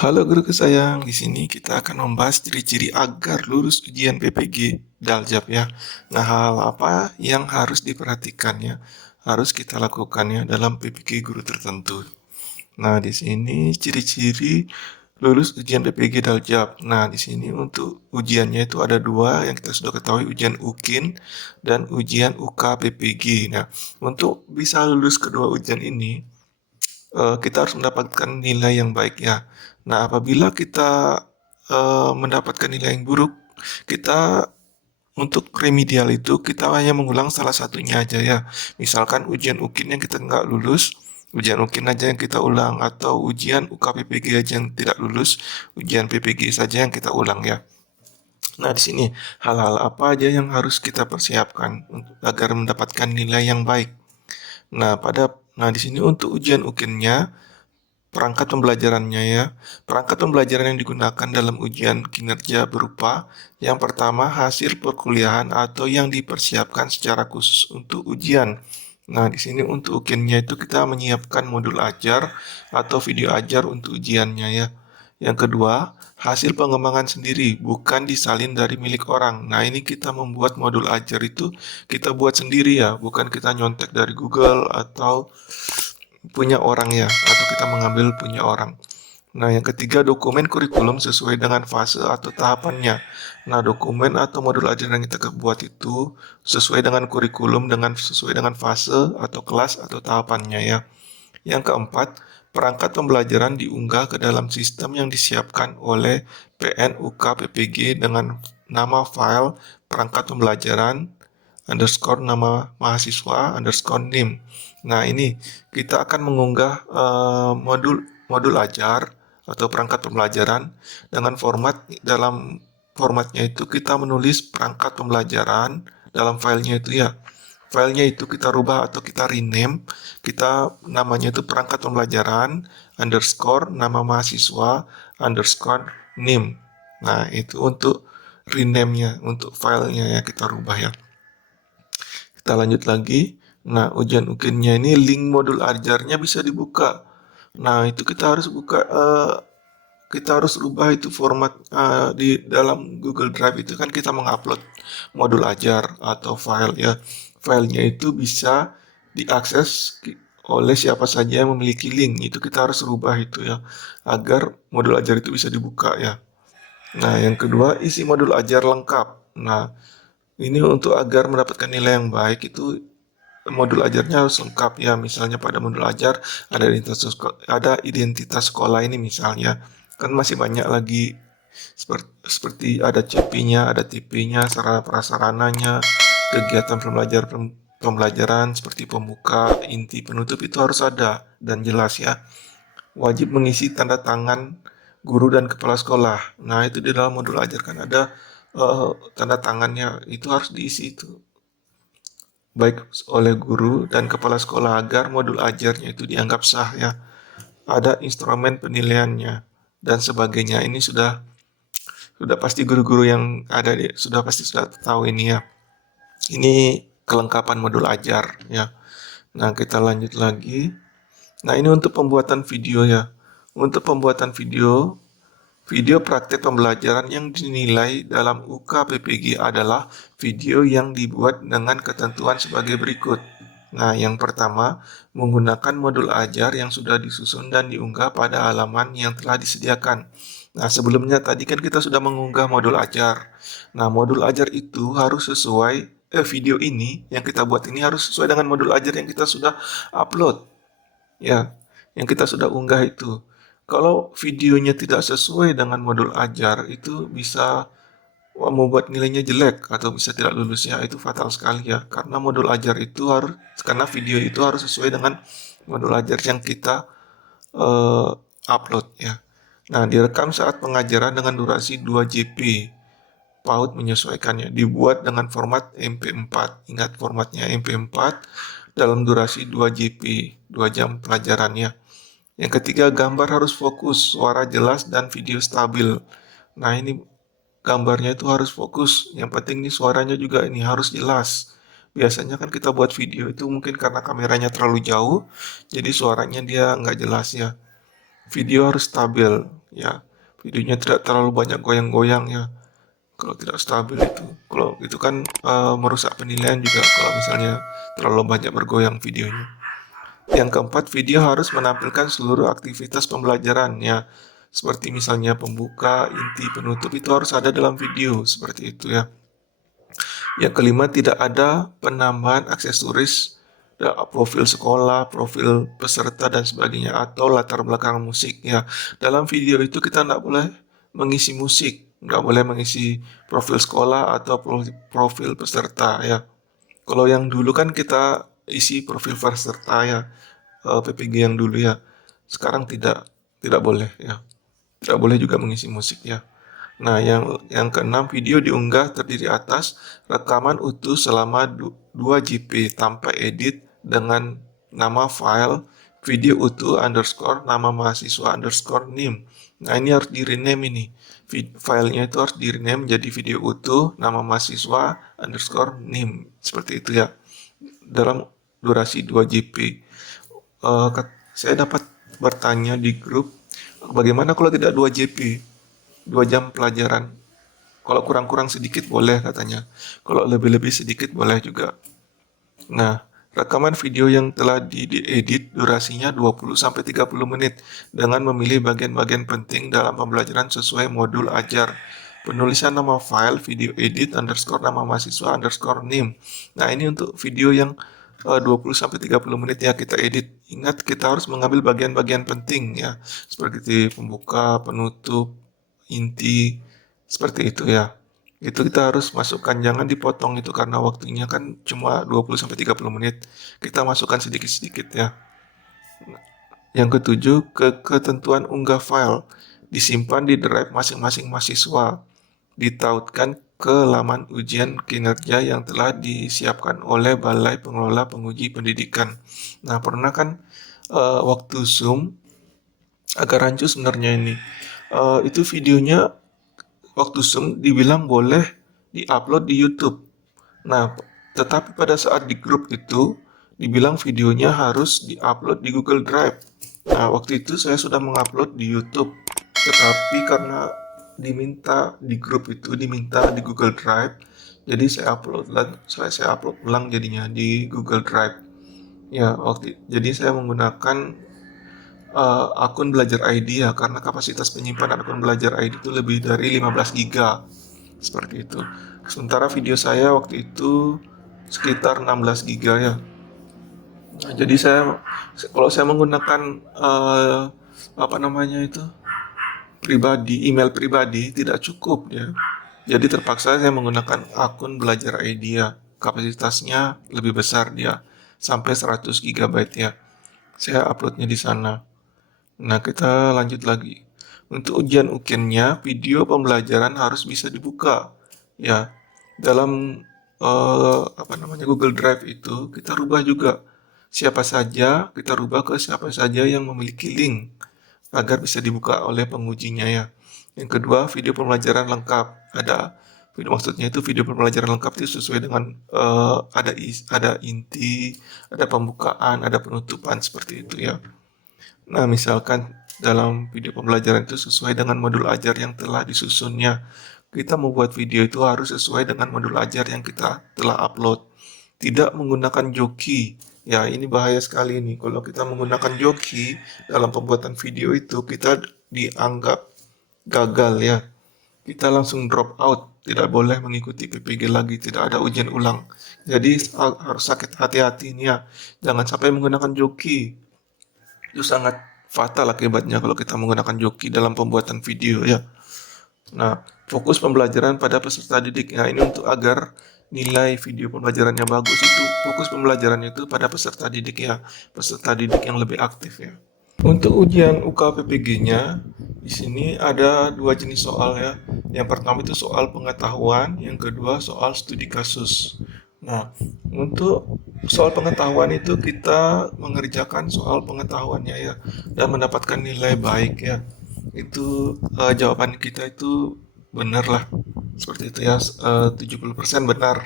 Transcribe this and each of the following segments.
Halo guru sayang, di sini kita akan membahas ciri-ciri agar lulus ujian PPG Daljab ya. Nah, hal apa yang harus diperhatikan ya, harus kita lakukannya dalam PPG guru tertentu. Nah, di sini ciri-ciri lulus ujian PPG Daljab. Nah, di sini untuk ujiannya itu ada dua yang kita sudah ketahui, ujian UKIN dan ujian UK PPG. Nah, untuk bisa lulus kedua ujian ini, kita harus mendapatkan nilai yang baik ya. Nah, apabila kita mendapatkan nilai yang buruk, kita untuk remedial itu kita hanya mengulang salah satunya aja ya. Misalkan ujian UKIN yang kita nggak lulus, ujian UKIN aja yang kita ulang, atau ujian UKPPG aja yang tidak lulus, ujian PPG saja yang kita ulang ya. Nah, di sini hal-hal apa aja yang harus kita persiapkan agar mendapatkan nilai yang baik. Nah, di sini untuk ujian UKIN-nya, perangkat pembelajarannya ya. Perangkat pembelajaran yang digunakan dalam ujian kinerja berupa yang pertama hasil perkuliahan atau yang dipersiapkan secara khusus untuk ujian. Nah, di sini untuk ujiannya itu kita menyiapkan modul ajar atau video ajar untuk ujiannya ya. Yang kedua, hasil pengembangan sendiri, bukan disalin dari milik orang. Nah, ini kita membuat modul ajar itu kita buat sendiri ya, bukan kita nyontek dari Google atau punya orang ya, atau kita mengambil punya orang. Nah, yang ketiga, dokumen kurikulum sesuai dengan fase atau tahapannya. Nah, dokumen atau modul ajar yang kita buat itu sesuai dengan kurikulum, sesuai dengan fase atau kelas atau tahapannya ya. Yang keempat, perangkat pembelajaran diunggah ke dalam sistem yang disiapkan oleh PNUK PPG dengan nama file perangkat pembelajaran underscore nama mahasiswa underscore NIM. Nah, ini kita akan mengunggah modul modul ajar atau perangkat pembelajaran dengan dalam formatnya itu kita menulis perangkat pembelajaran dalam filenya itu ya. Filenya itu kita rubah atau kita rename, kita namanya itu perangkat pembelajaran underscore nama mahasiswa underscore NIM. Nah, itu untuk rename-nya, untuk filenya ya kita rubah ya. Kita lanjut lagi. Nah, ujian UKIN-nya ini link modul ajarnya bisa dibuka. Nah, itu kita harus buka, kita harus rubah itu format di dalam Google Drive itu kan kita mengupload modul ajar atau file ya. Filenya itu bisa diakses oleh siapa saja yang memiliki link. Itu kita harus rubah itu ya, agar modul ajar itu bisa dibuka ya. Nah, yang kedua, isi modul ajar lengkap. Nah, ini untuk agar mendapatkan nilai yang baik itu modul ajarnya harus lengkap ya. Misalnya pada modul ajar ada identitas sekolah ini misalnya. Kan masih banyak lagi seperti ada CP-nya, ada TP-nya, sarana prasarananya, kegiatan pembelajaran seperti pembuka, inti, penutup itu harus ada dan jelas ya. Wajib mengisi tanda tangan guru dan kepala sekolah. Nah, itu di dalam modul ajar kan ada tanda tangannya, itu harus diisi itu baik oleh guru dan kepala sekolah agar modul ajarnya itu dianggap sah ya. Ada instrumen penilaiannya dan sebagainya. Ini sudah pasti guru-guru yang ada sudah pasti sudah tahu ini ya. Ini kelengkapan modul ajar ya. Nah, kita lanjut lagi. Nah, ini untuk pembuatan video ya. Untuk pembuatan video praktek pembelajaran yang dinilai dalam UK PPG adalah video yang dibuat dengan ketentuan sebagai berikut. Nah, yang pertama, menggunakan modul ajar yang sudah disusun dan diunggah pada halaman yang telah disediakan. Nah, sebelumnya tadi kan kita sudah mengunggah modul ajar. Nah, modul ajar itu harus sesuai, video ini yang kita buat ini harus sesuai dengan modul ajar yang kita sudah upload. Ya, yang kita sudah unggah itu. Kalau videonya tidak sesuai dengan modul ajar, itu bisa membuat nilainya jelek atau bisa tidak lulus ya. Itu fatal sekali ya. Karena video itu harus sesuai dengan modul ajar yang kita eh, upload ya. Nah, direkam saat pengajaran dengan durasi 2 JP. PAUD menyesuaikannya. Dibuat dengan format MP4. Ingat formatnya MP4 dalam durasi 2 JP, 2 jam pelajarannya. Yang ketiga, gambar harus fokus, suara jelas, dan video stabil. Nah, ini gambarnya itu harus fokus. Yang penting nih suaranya juga ini harus jelas. Biasanya kan kita buat video itu mungkin karena kameranya terlalu jauh, jadi suaranya dia nggak jelas ya. video harus stabil ya. Videonya tidak terlalu banyak goyang-goyang ya. Kalau tidak stabil kalau itu kan merusak penilaian juga kalau misalnya terlalu banyak bergoyang videonya. Yang keempat, video harus menampilkan seluruh aktivitas pembelajaran ya. Seperti misalnya pembuka, inti, penutup itu harus ada dalam video seperti itu ya. Yang kelima, tidak ada penambahan aksesoris, profil sekolah, profil peserta dan sebagainya, atau latar belakang musik ya. Dalam video itu kita tidak boleh mengisi musik, nggak boleh mengisi profil sekolah atau profil peserta ya. Kalau yang dulu kan kita isi profil peserta ya, PPG yang dulu ya. Sekarang tidak boleh ya. Tidak boleh juga mengisi musik ya. Nah, yang keenam, video diunggah terdiri atas rekaman utuh selama 2 GB tanpa edit dengan nama file video utuh underscore nama mahasiswa underscore nim. Nah, ini harus di rename ini. Filenya itu harus di rename jadi video utuh nama mahasiswa underscore nim. Seperti itu ya. Dalam durasi 2 GB. Saya dapat bertanya di grup, bagaimana kalau tidak 2 GB? 2 jam pelajaran. Kalau kurang-kurang sedikit boleh katanya. Kalau lebih-lebih sedikit boleh juga. Nah, rekaman video yang telah diedit durasinya 20-30 menit dengan memilih bagian-bagian penting dalam pembelajaran sesuai modul ajar. Penulisan nama file video edit underscore nama mahasiswa underscore nim. Nah, ini untuk video yang 20-30 menit ya kita edit. Ingat, kita harus mengambil bagian-bagian penting ya, seperti pembuka, penutup, inti, seperti itu ya. Itu kita harus masukkan, jangan dipotong itu karena waktunya kan cuma 20-30 menit. Kita masukkan sedikit-sedikit ya. Yang ketujuh, ketentuan unggah file disimpan di drive masing-masing mahasiswa, ditautkan ke laman ujian kinerja yang telah disiapkan oleh Balai Pengelola Penguji Pendidikan. Nah, pernah kan waktu Zoom agak rancu sebenarnya ini. Itu videonya waktu Zoom dibilang boleh diupload di YouTube. Nah, tetapi pada saat di grup itu dibilang videonya harus diupload di Google Drive. Nah, waktu itu saya sudah mengupload di YouTube, tetapi karena diminta di grup itu diminta di Google Drive, jadi saya upload ulang jadinya di Google Drive. Ya, jadi saya menggunakan akun belajar ID ya, karena kapasitas penyimpanan akun belajar ID itu lebih dari 15 GB seperti itu. Sementara video saya waktu itu sekitar 16 GB ya. Nah, jadi kalau saya menggunakan email pribadi tidak cukup ya. Jadi terpaksa saya menggunakan akun belajar ID ya. Kapasitasnya lebih besar dia, sampai 100 GB ya. Saya uploadnya di sana. Nah, kita lanjut lagi. Untuk ujian UKIN-nya, video pembelajaran harus bisa dibuka. Ya, dalam Google Drive itu kita rubah juga kita rubah ke siapa saja yang memiliki link agar bisa dibuka oleh pengujinya ya. Yang kedua, video pembelajaran lengkap. Maksudnya itu video pembelajaran lengkap itu sesuai dengan ada inti, ada pembukaan, ada penutupan seperti itu ya. Nah, misalkan dalam video pembelajaran itu sesuai dengan modul ajar yang telah disusunnya. Kita membuat video itu harus sesuai dengan modul ajar yang kita telah upload. Tidak menggunakan joki. Ya, ini bahaya sekali nih. Kalau kita menggunakan joki dalam pembuatan video itu, kita dianggap gagal ya. Kita langsung drop out. Tidak boleh mengikuti PPG lagi. Tidak ada ujian ulang. Jadi harus hati-hati nih ya. Jangan sampai menggunakan joki. Itu sangat fatal akibatnya kalau kita menggunakan joki dalam pembuatan video ya. Nah, fokus pembelajaran pada peserta didik. Nah, ini untuk agar nilai video pembelajarannya bagus itu fokus pembelajarannya itu pada peserta didik ya, peserta didik yang lebih aktif ya. Untuk ujian UKPPG-nya di sini ada 2 jenis soal ya. Yang pertama itu soal pengetahuan, yang kedua soal studi kasus. Nah, untuk soal pengetahuan itu kita mengerjakan soal pengetahuannya ya dan mendapatkan nilai baik ya. Itu jawaban kita itu benar lah. Seperti itu ya, 70% benar.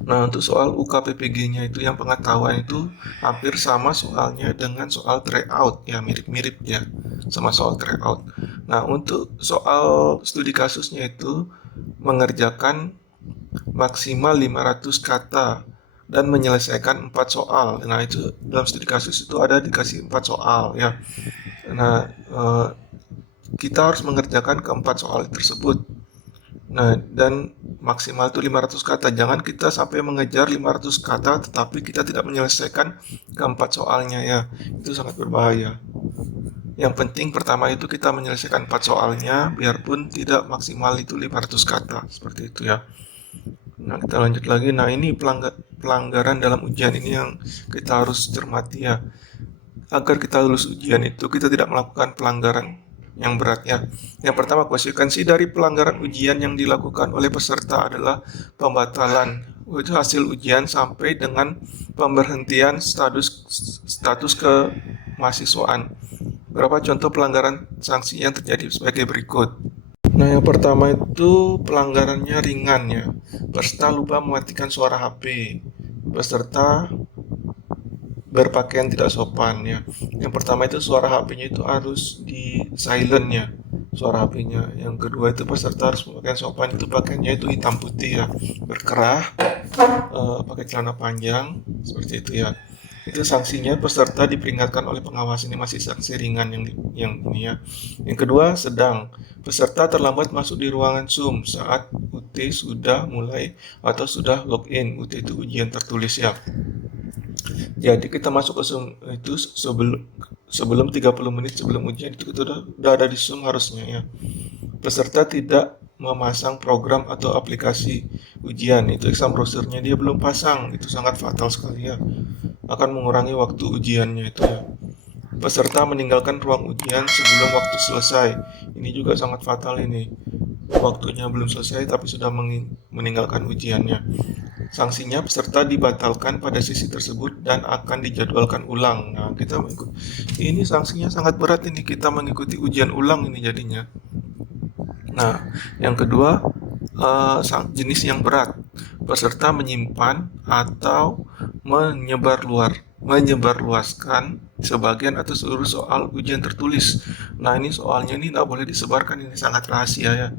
Nah, untuk soal UKPPG-nya itu yang pengetahuan itu hampir sama soalnya dengan soal tryout, ya mirip-mirip ya sama soal tryout. Nah, untuk soal studi kasusnya itu mengerjakan maksimal 500 kata dan menyelesaikan 4 soal. Nah, itu dalam studi kasus itu ada dikasih 4 soal ya. Nah, kita harus mengerjakan keempat soal tersebut. Nah, dan maksimal itu 500 kata. Jangan kita sampai mengejar 500 kata tetapi kita tidak menyelesaikan keempat soalnya ya. Itu sangat berbahaya. Yang penting pertama itu kita menyelesaikan 4 soalnya biarpun tidak maksimal itu 500 kata. Seperti itu ya. Nah, kita lanjut lagi. Nah, ini pelanggaran dalam ujian ini yang kita harus cermati ya. Agar kita lulus ujian itu kita tidak melakukan pelanggaran yang berat ya. Yang pertama, konsekuensi dari pelanggaran ujian yang dilakukan oleh peserta adalah pembatalan itu hasil ujian sampai dengan pemberhentian status kemahasiswaan. Beberapa contoh pelanggaran sanksi yang terjadi sebagai berikut. Nah, yang pertama itu pelanggarannya ringan ya. Peserta lupa mematikan suara HP. Peserta berpakaian tidak sopan ya. Yang pertama itu suara HP-nya itu harus di silent ya, suara HP-nya. Yang kedua itu peserta harus berpakaian sopan, itu pakaiannya itu hitam putih ya, berkerah, pakai celana panjang seperti itu ya. Itu sanksinya peserta diperingatkan oleh pengawas, ini masih sanksi ringan yang ini ya. Yang kedua, sedang peserta terlambat masuk di ruangan Zoom saat UT sudah mulai atau sudah login. UT itu ujian tertulis ya. Jadi kita masuk ke Zoom itu sebelum 30 menit sebelum ujian itu kita udah ada di Zoom harusnya ya. Peserta tidak memasang program atau aplikasi ujian, itu exam browsernya dia belum pasang, itu sangat fatal sekali ya. Akan mengurangi waktu ujiannya itu ya. Peserta meninggalkan ruang ujian sebelum waktu selesai. Ini juga sangat fatal ini. Waktunya belum selesai tapi sudah meninggalkan ujiannya. Sanksinya peserta dibatalkan pada sesi tersebut dan akan dijadwalkan ulang. Nah, kita mengikuti. Ini sanksinya sangat berat ini, kita mengikuti ujian ulang ini jadinya. Nah, yang kedua, jenis yang berat. Peserta menyimpan atau menyebarluaskan sebagian atau seluruh soal ujian tertulis. Nah, ini soalnya ini tidak boleh disebarkan, ini sangat rahasia ya.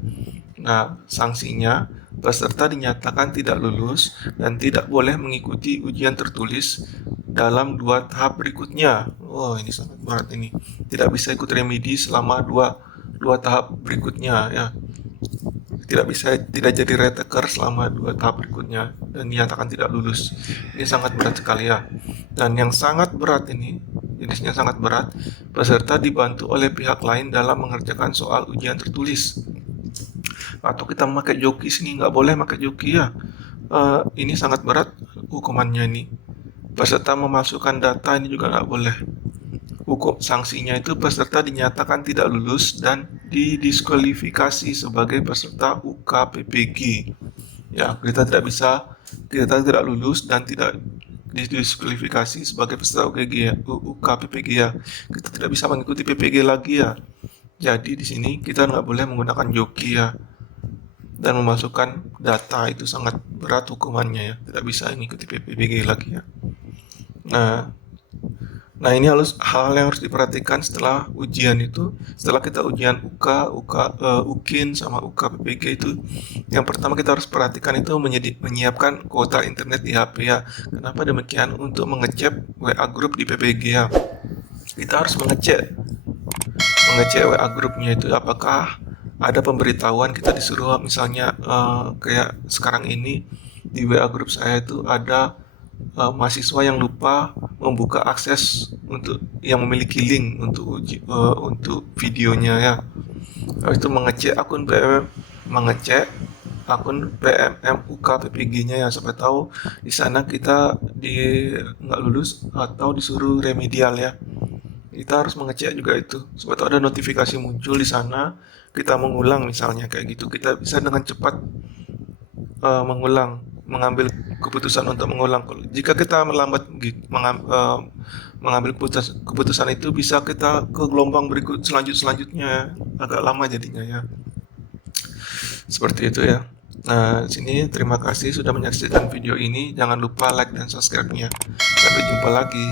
Nah, sanksinya peserta dinyatakan tidak lulus dan tidak boleh mengikuti ujian tertulis dalam 2 tahap berikutnya. Oh, ini sangat berat ini. Tidak bisa ikut remedi selama dua tahap berikutnya ya. Tidak jadi retaker selama 2 tahap berikutnya dan dinyatakan tidak lulus. Ini sangat berat sekali ya. Dan yang sangat berat ini, jenisnya sangat berat, peserta dibantu oleh pihak lain dalam mengerjakan soal ujian tertulis. Atau kita memakai joki, sini nggak boleh pakai joki ya. Ini sangat berat hukumannya ini. Peserta memasukkan data ini juga nggak boleh. Hukum sanksinya itu peserta dinyatakan tidak lulus dan didiskualifikasi sebagai peserta UKPPG. Ya, kita tidak lulus dan tidak didiskualifikasi sebagai peserta UKPPG ya. Kita tidak bisa mengikuti PPG lagi ya. Jadi di sini kita nggak boleh menggunakan joki ya. Dan memasukkan data itu sangat berat hukumannya ya, tidak bisa mengikuti PPG lagi ya. Nah ini hal yang harus diperhatikan setelah ujian itu, setelah kita ujian UKIN sama UKPPG itu, yang pertama kita harus perhatikan itu menyiapkan kuota internet di HP ya. Kenapa demikian? Untuk mengecek WA group di PPG ya. Kita harus mengecek WA grupnya itu apakah ada pemberitahuan, kita disuruh misalnya kayak sekarang ini di WA grup saya itu ada mahasiswa yang lupa membuka akses untuk yang memiliki link untuk videonya ya. Habis itu mengecek akun PMM UKPPG-nya ya, siapa tahu di sana kita nggak lulus atau disuruh remedial ya. Kita harus mengecek juga itu. Supaya ada notifikasi muncul di sana, kita mengulang misalnya kayak gitu. Kita bisa dengan cepat mengambil keputusan untuk mengulang. Jika kita melambat mengambil keputusan itu, bisa kita ke gelombang selanjutnya agak lama jadinya ya. Seperti itu ya. Nah, sini terima kasih sudah menyaksikan video ini. Jangan lupa like dan subscribe-nya. Sampai jumpa lagi.